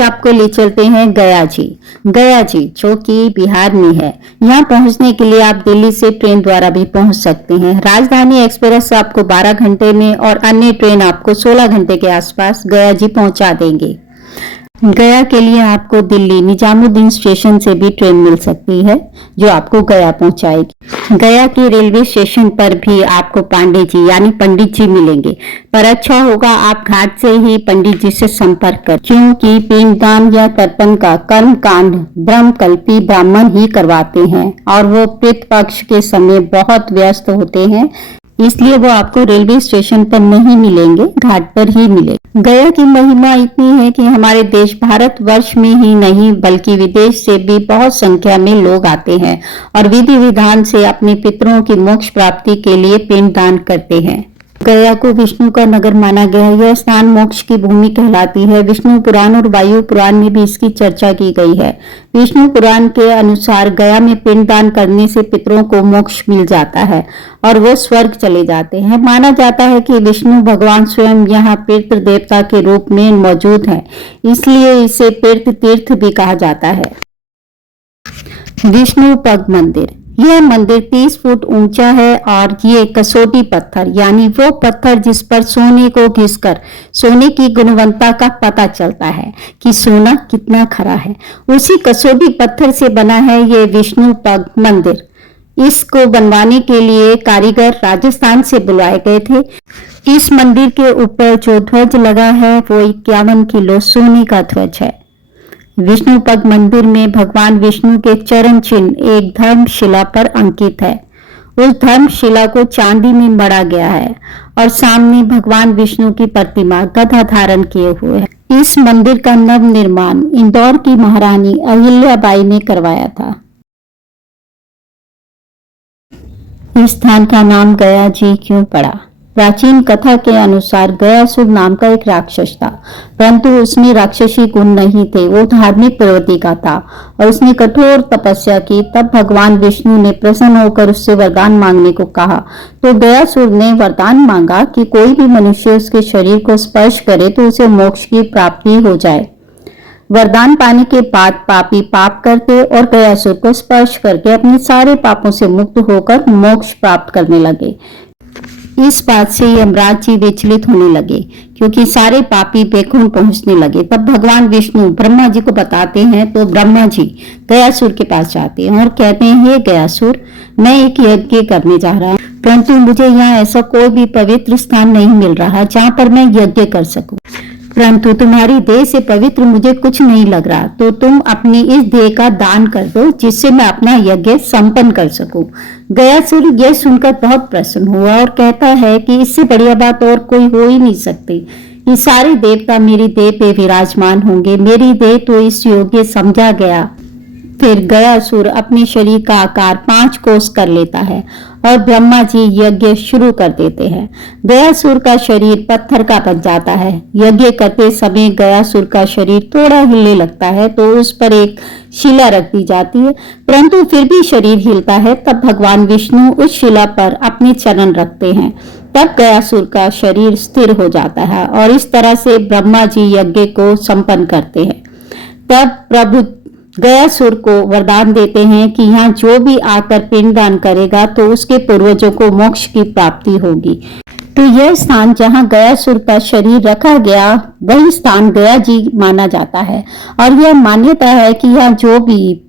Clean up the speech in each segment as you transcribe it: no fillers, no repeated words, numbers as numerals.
आज आपको ले चलते हैं गया जी। गया जी जो कि बिहार में है। यहाँ पहुंचने के लिए आप दिल्ली से ट्रेन द्वारा भी पहुंच सकते हैं। राजधानी एक्सप्रेस आपको 12 घंटे में और अन्य ट्रेन आपको 16 घंटे के आसपास गया जी पहुंचा देंगे। गया के लिए आपको दिल्ली निजामुद्दीन स्टेशन से भी ट्रेन मिल सकती है जो आपको गया पहुंचाएगी। गया के रेलवे स्टेशन पर भी आपको पांडे जी यानी पंडित जी मिलेंगे, पर अच्छा होगा आप घाट से ही पंडित जी से संपर्क कर, क्योंकि पिंडदान या तर्पण का कर्म कांड ब्रह्मकल्पी ब्राह्मण ही करवाते हैं और वो पितृपक्ष के समय बहुत व्यस्त होते हैं, इसलिए वो आपको रेलवे स्टेशन पर नहीं मिलेंगे, घाट पर ही मिलेंगे। गया की महिमा इतनी है कि हमारे देश भारत वर्ष में ही नहीं बल्कि विदेश से भी बहुत संख्या में लोग आते हैं और विधि विधान से अपने पितरों की मोक्ष प्राप्ति के लिए पिंड दान करते हैं। गया को विष्णु का नगर माना गया है। यह स्थान मोक्ष की भूमि कहलाती है। विष्णु पुराण और वायु पुराण में भी इसकी चर्चा की गई है। विष्णु पुराण के अनुसार गया में पिंडदान करने से पितरों को मोक्ष मिल जाता है और वो स्वर्ग चले जाते हैं। माना जाता है कि विष्णु भगवान स्वयं यहाँ पितृ देवता के रूप में मौजूद है, इसलिए इसे पितृ तीर्थ भी कहा जाता है। विष्णु पग मंदिर। यह मंदिर 30 फुट ऊंचा है और ये कसौटी पत्थर यानी वो पत्थर जिस पर सोने को घिसकर सोने की गुणवत्ता का पता चलता है कि सोना कितना खरा है, उसी कसौटी पत्थर से बना है ये विष्णु पग मंदिर। इसको बनवाने के लिए कारीगर राजस्थान से बुलाए गए थे। इस मंदिर के ऊपर जो ध्वज लगा है वो 51 किलो सोने का ध्वज है। विष्णु पग मंदिर में भगवान विष्णु के चरण चिन्ह एक धर्मशिला पर अंकित है। उस धर्मशिला को चांदी में मढ़ा गया है और सामने भगवान विष्णु की प्रतिमा गदा धारण किए हुए है। इस मंदिर का नव निर्माण इंदौर की महारानी अहिल्याबाई ने करवाया था। इस स्थान का नाम गया जी क्यों पड़ा? प्राचीन कथा के अनुसार गयासुर नाम का एक राक्षस था, परंतु उसमें राक्षसी गुण नहीं थे। वो धार्मिक प्रवृत्ति का था और उसने कठोर तपस्या की। तब भगवान विष्णु ने प्रसन्न होकर उससे वरदान मांगने को कहा, तो गयासुर ने वरदान मांगा कि कोई भी मनुष्य उसके शरीर को स्पर्श करे तो उसे मोक्ष की प्राप्ति हो जाए। वरदान पाने के बाद पापी पाप करते और गयासुर को स्पर्श करके अपने सारे पापों से मुक्त होकर मोक्ष प्राप्त करने लगे। इस बात से यमराज जी विचलित होने लगे क्योंकि सारे पापी बैकुंठ पहुंचने लगे। तब भगवान विष्णु ब्रह्मा जी को बताते हैं, तो ब्रह्मा जी गयासुर के पास जाते हैं और कहते हैं, हे गयासुर, मैं एक यज्ञ करने जा रहा हूँ, परंतु मुझे यहाँ ऐसा कोई भी पवित्र स्थान नहीं मिल रहा जहाँ पर मैं यज्ञ कर सकूं। परंतु तुम्हारी देह से पवित्र मुझे कुछ नहीं लग रहा, तो तुम अपनी इस देह का दान कर दो जिससे मैं अपना यज्ञ संपन्न कर सकूं। गयासुर यह सुनकर बहुत प्रसन्न हुआ और कहता है कि इससे बढ़िया बात और कोई हो ही नहीं सकती। ये सारे देवता मेरी देह पे विराजमान होंगे, मेरी देह तो इस योग्य समझा गया। फिर गयासुर अपने शरीर का आकार 5 कोस कर लेता है और ब्रह्मा जी यज्ञ शुरू कर देते हैं। गयासुर का शरीर पत्थर का बन जाता है। यज्ञ करते समय गयासुर का शरीर थोड़ा हिलने लगता है तो उस पर एक शिला रख दी जाती है, परंतु फिर भी शरीर हिलता है। तब भगवान विष्णु उस शिला पर अपने चरण रखते हैं। तब गयासुर का शरीर स्थिर हो जाता है और इस तरह से ब्रह्मा जी यज्ञ को संपन्न करते हैं। तब प्रभु गयासुर को वरदान देते हैं कि यहाँ जो भी आकर पिंडदान करेगा तो उसके पूर्वजों को मोक्ष की प्राप्ति होगी। तो यह स्थान जहाँ गयासुर का शरीर रखा गया वही स्थान गया जी माना जाता है और यह मान्यता है कि यहाँ जो भी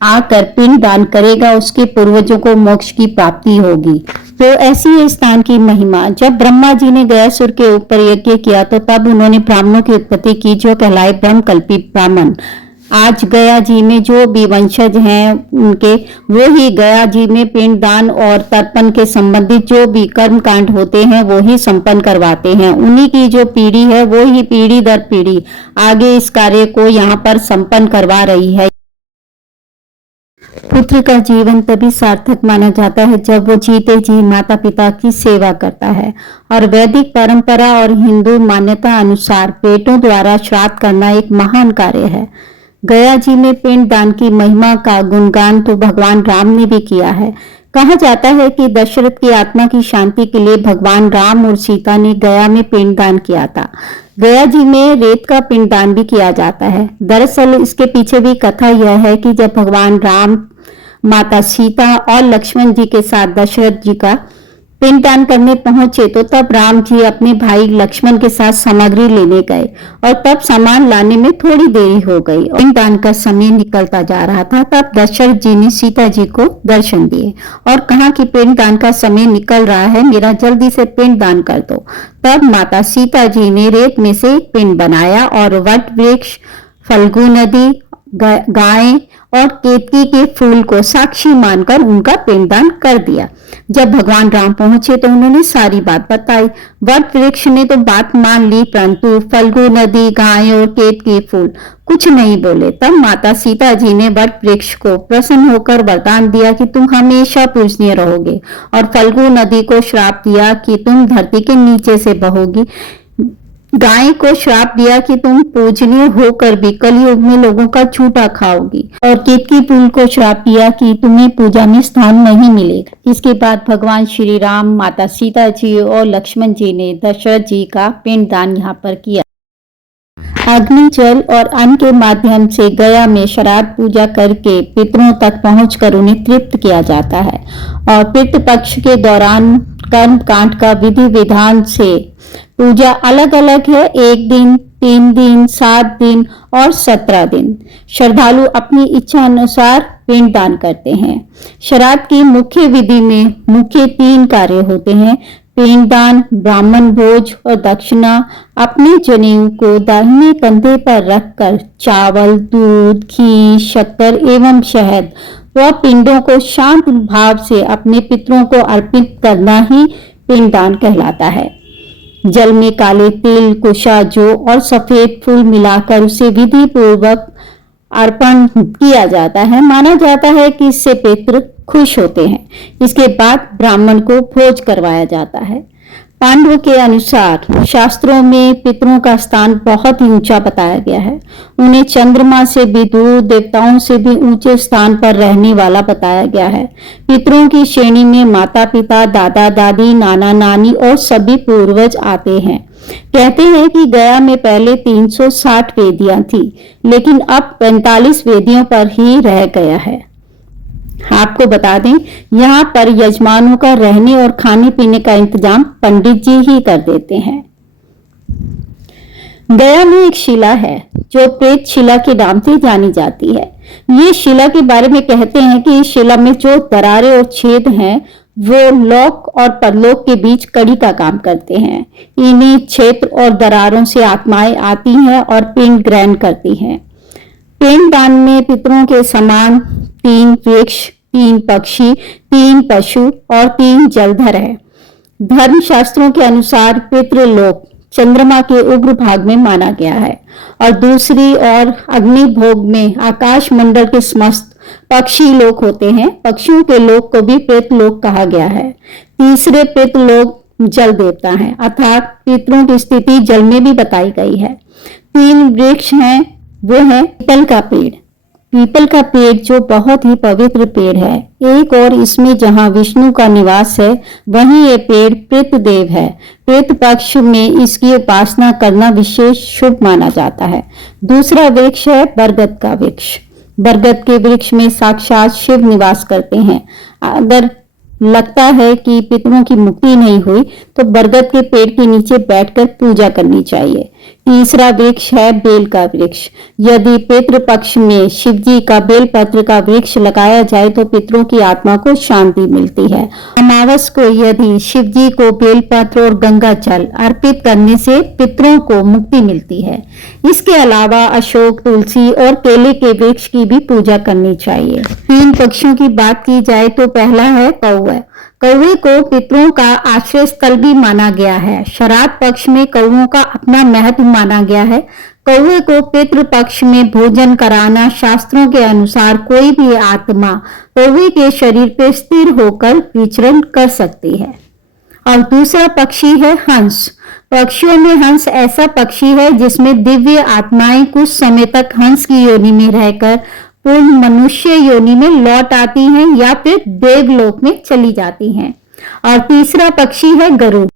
आकर पिंडदान करेगा उसके पूर्वजों को मोक्ष की प्राप्ति होगी। तो ऐसी है स्थान की महिमा। जब ब्रह्मा जी ने गयासुर के ऊपर यज्ञ किया तो तब उन्होंने ब्राह्मणों की उत्पत्ति की जो कहलाए ब्रह्मकल्पी ब्राह्मण। आज गया जी में जो भी वंशज हैं उनके वो ही गया जी में पिंडदान और तर्पण के संबंधित जो भी कर्म कांड होते हैं वो ही संपन्न करवाते हैं। उन्हीं की जो पीढ़ी है वो ही पीढ़ी दर पीढ़ी आगे इस कार्य को यहाँ पर संपन्न करवा रही है। पुत्र का जीवन तभी सार्थक माना जाता है जब वो जीते जी माता पिता की सेवा करता है और वैदिक परंपरा और हिंदू मान्यता अनुसार पेटों द्वारा श्राद्ध करना एक महान कार्य है। गया जी में पिंड दान की महिमा का गुणगान तो भगवान राम ने भी किया है। कहा जाता है कि दशरथ की आत्मा की शांति के लिए भगवान राम और सीता ने गया में पिंड दान किया था। गया जी में रेत का पिंडदान भी किया जाता है। दरअसल इसके पीछे भी कथा यह है कि जब भगवान राम, माता सीता और लक्ष्मण जी के साथ दशरथ जी का पिंडदान करने पहुंचे तो तब राम जी अपने भाई लक्ष्मण के साथ सामग्री लेने गए और तब सामान लाने में थोड़ी देरी हो गई। पिंडदान का समय निकलता जा रहा था। तब दशरथ जी ने सीता जी को दर्शन दिए और कहा कि पिंडदान का समय निकल रहा है, मेरा जल्दी से पिंडदान कर दो। तब माता सीता जी ने रेत में से एक पिंड बनाया और वट वृक्ष, फल्गु नदी, गाय और केतकी के फूल को साक्षी मानकर उनका पिंडदान कर दिया। जब भगवान राम पहुंचे तो उन्होंने सारी बात बताई। वट वृक्ष ने तो बात मान ली, परंतु फल्गु नदी, गाय और केतकी फूल कुछ नहीं बोले। तब माता सीता जी ने वट वृक्ष को प्रसन्न होकर वरदान दिया कि तुम हमेशा पूजनीय रहोगे और फल्गु नदी को श्राप दिया कि तुम धरती के नीचे से बहोगी। गाय को श्राप दिया कि तुम पूजनीय होकर भी कलयुग में लोगों का झूठा खाओगी और केतकी फूल को श्राप दिया कि तुम्हें पूजा में स्थान नहीं मिलेगा। इसके बाद भगवान श्री राम, माता सीता जी और लक्ष्मण जी ने दशरथ जी का पिंडदान यहाँ पर किया। अग्नि, जल और अन्न के माध्यम से गया में श्राद्ध पूजा करके पितरों तक पहुंचकर उन्हें तृप्त किया जाता है और पितृ पक्ष के दौरान कर्म कांड का विधि विधान से पूजा अलग अलग है। 1 दिन, 3 दिन, 7 दिन और 17 दिन श्रद्धालु अपनी इच्छा अनुसार पिंडदान करते हैं। श्राद्ध की मुख्य विधि में मुख्य 3 कार्य होते हैं: पिंडदान, ब्राह्मण भोज और दक्षिणा। अपने जनेऊ को दाहिने कंधे पर रखकर चावल, दूध, घी, शक्कर एवं शहद व पिंडों को शांत भाव से अपने पितरों को अर्पित करना ही पिंडदान कहलाता है। जल में काले तिल, कुशा, जौ और सफेद फूल मिलाकर उसे विधि पूर्वक अर्पण किया जाता है। माना जाता है कि इससे पितृ खुश होते हैं। इसके बाद ब्राह्मण को भोज करवाया जाता है। पांडवों के अनुसार शास्त्रों में पितरों का स्थान बहुत ही ऊंचा बताया गया है। उन्हें चंद्रमा से भी दूर, देवताओं से भी ऊंचे स्थान पर रहने वाला बताया गया है। पितरों की श्रेणी में माता पिता, दादा दादी, नाना नानी और सभी पूर्वज आते हैं। कहते हैं कि गया में पहले 360 वेदियां थी, लेकिन अब 45 वेदियों पर ही रह गया है। आपको बता दें, यहाँ पर यजमानों का रहने और खाने पीने का इंतजाम पंडित जी ही कर देते हैं। गया में एक शिला है जो प्रेत शिला के नाम से जानी जाती है। ये शिला के बारे में कहते हैं कि इस शिला में जो दरारें और छेद हैं वो लोक और परलोक के बीच कड़ी का काम करते हैं। इन्हीं क्षेत्र और दरारों से आत्माएं आती हैं और पिंड ग्रहण करती हैं। पिंडदान में पितरों के समान 3 वृक्ष, 3 पक्षी, 3 पशु और 3 जलधर है। धर्म शास्त्रों के अनुसार पितृलोक चंद्रमा के उग्र भाग में माना गया है और दूसरी ओर अग्नि भोग में आकाश मंडल के समस्त पक्षी लोक होते हैं। पक्षियों के लोक को भी पितृलोक कहा गया है। तीसरे पितृलोक जल देवता है, अर्थात पितरों की स्थिति जल में भी बताई गई है। 3 वृक्ष हैं, वो है पीपल का पेड़। पीपल का पेड़ जो बहुत ही पवित्र पेड़ है। एक और इसमें जहाँ विष्णु का निवास है वहीं ये पेड़ पितृदेव है। पितृ पक्ष में इसकी उपासना करना विशेष शुभ माना जाता है। दूसरा वृक्ष है बरगद का वृक्ष। बरगद के वृक्ष में साक्षात शिव निवास करते हैं। अगर लगता है कि पितरों की मुक्ति नहीं हुई तो बरगद के पेड़ के नीचे बैठकर पूजा करनी चाहिए। तीसरा वृक्ष है बेल का वृक्ष। यदि पितृ पक्ष में शिव जी का बेल पत्र का वृक्ष लगाया जाए तो पितरों की आत्मा को शांति मिलती है। अमावस को यदि शिव जी को बेल पत्र और गंगा जल अर्पित करने से पितरों को मुक्ति मिलती है। इसके अलावा अशोक, तुलसी और केले के वृक्ष की भी पूजा करनी चाहिए। 3 पक्षियों की बात की जाए तो पहला है कौवा। कौवे को पितरों का आश्रय स्थल भी माना गया है। श्राद्ध पक्ष में कौवों का अपना महत्व माना गया है। कौवे को पितृ पक्ष में भोजन कराना शास्त्रों के अनुसार कोई भी आत्मा कौवे के शरीर पर स्थिर होकर विचरण कर सकती है। और दूसरा पक्षी है हंस। पक्षियों में हंस ऐसा पक्षी है जिसमें दिव्य आत्माएं कुछ समय तक हंस की योनि में रहकर पूर्ण मनुष्य योनि में लौट आती हैं या फिर देवलोक में चली जाती हैं। और तीसरा पक्षी है गरुड़।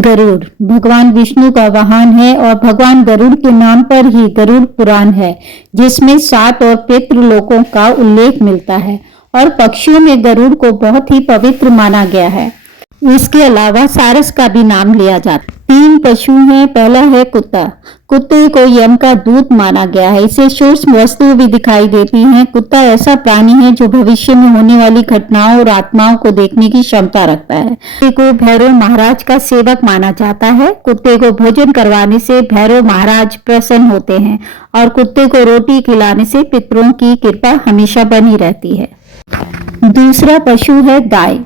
गरुड़ भगवान विष्णु का वाहन है और भगवान गरुड़ के नाम पर ही गरुड़ पुराण है, जिसमें 7 और पितृलोकों का उल्लेख मिलता है और पक्षियों में गरुड़ को बहुत ही पवित्र माना गया है। इसके अलावा सारस का भी नाम लिया जाता है। 3 पशु हैं। पहला है कुत्ता। कुत्ते को यम का दूत माना गया है। इसे सूक्ष्म वस्तु भी दिखाई देती हैं। कुत्ता ऐसा प्राणी है जो भविष्य में होने वाली घटनाओं और आत्माओं को देखने की क्षमता रखता है। कुत्ते को भैरव महाराज का सेवक माना जाता है। कुत्ते को भोजन करवाने से भैरव महाराज प्रसन्न होते हैं और कुत्ते को रोटी खिलाने से पितरों की कृपा हमेशा बनी रहती है। दूसरा पशु है गाय।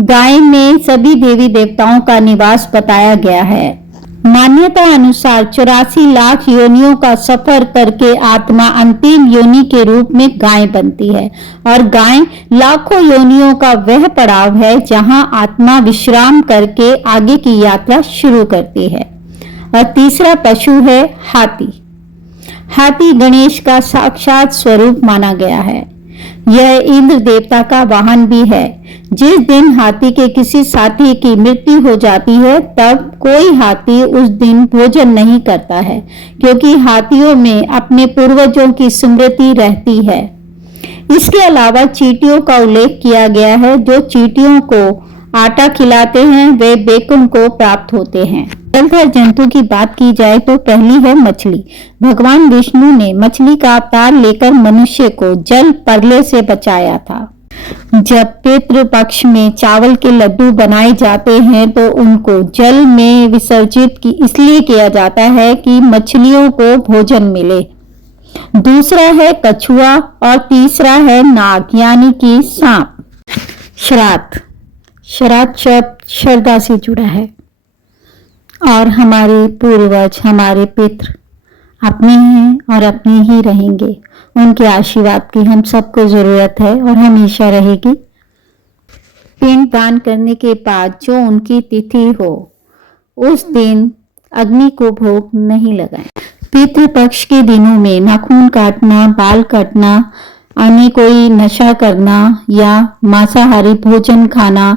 गाय में सभी देवी देवताओं का निवास बताया गया है। मान्यता अनुसार 84 लाख योनियों का सफर करके आत्मा अंतिम योनि के रूप में गाय बनती है और गाय लाखों योनियों का वह पड़ाव है जहां आत्मा विश्राम करके आगे की यात्रा शुरू करती है। और तीसरा पशु है हाथी। हाथी गणेश का साक्षात स्वरूप माना गया है। यह इंद्र देवता का वाहन भी है। जिस दिन हाथी के किसी साथी की मृत्यु हो जाती है तब कोई हाथी उस दिन भोजन नहीं करता है, क्योंकि हाथियों में अपने पूर्वजों की स्मृति रहती है। इसके अलावा चींटियों का उल्लेख किया गया है। जो चींटियों को आटा खिलाते हैं वे बैकुंठ को प्राप्त होते हैं। जलधर जंतु की बात की जाए तो पहली है मछली। भगवान विष्णु ने मछली का अवतार लेकर मनुष्य को जल प्रलय से बचाया था। जब पितृ पक्ष में चावल के लड्डू बनाए जाते हैं तो उनको जल में विसर्जित इसलिए किया जाता है कि मछलियों को भोजन मिले। दूसरा है कछुआ और तीसरा है नाग यानी कि सांप। श्राद्ध। श्राद्ध शब्द श्रद्धा से जुड़ा है और हमारे पूर्वज हमारे पितृ अपने हैं और अपने ही रहेंगे। उनके आशीर्वाद की हम सबको जरूरत है और हमेशा रहेगी। पिंड दान करने के बाद जो उनकी तिथि हो उस दिन अग्नि को भोग नहीं लगाएं। पितृपक्ष के दिनों में नाखून काटना, बाल काटना, अन्य कोई नशा करना या मांसाहारी भोजन खाना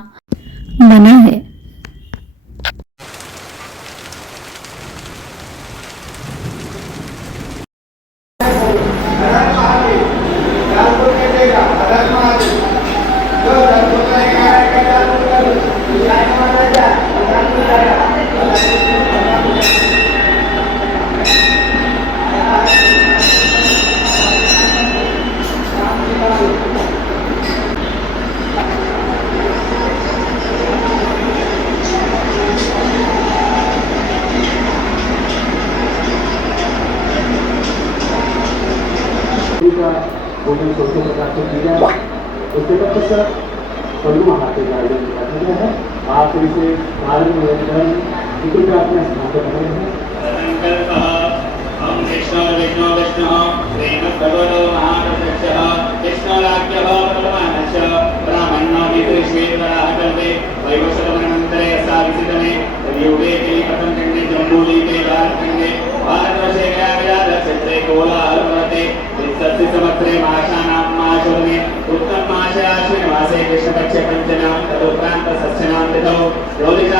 मना है। भोजन सोचने प्रकार से की जाए। उसके बाद कुछ पल्लू हाथे गाड़ी है। आप इसे भारत में कृपया अपने स्थान पर बने हैं। हम कृष्ण विष्णु विष्णु श्रीमद् भगवतो महाप्रत्यक्षः कृष्णराज्ञः परमानस्य ब्राह्मणो विश्वेश्वरः कल्पे वैवस्वतमन्वन्तरे साविसितमे युगे प्रथम खण्डे जम्बूद्वीपे भारतखण्डे भारतवर्षे गयाक्षेत्रे कोलाहलपर्वते सत्य संवत्सरे मासानां मासोर्मे उत्तम मासे आश्विन मासे कृष्णपक्षे पंचनां तदुपरांत सस्यनां तिथौ योदिका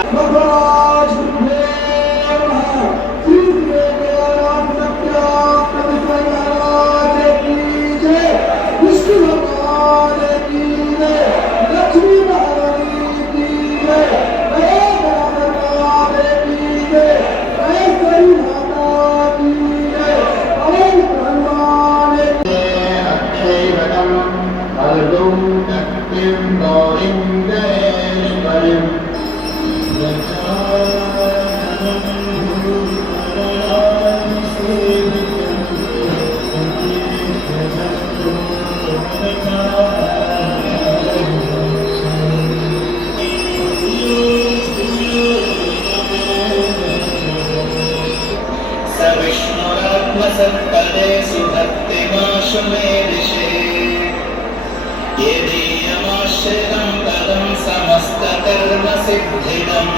सत्पदे सुभक्तिमाशु मे दिशे यदि यमाश्रितं पदं समस्तकर्मसिद्धिदम्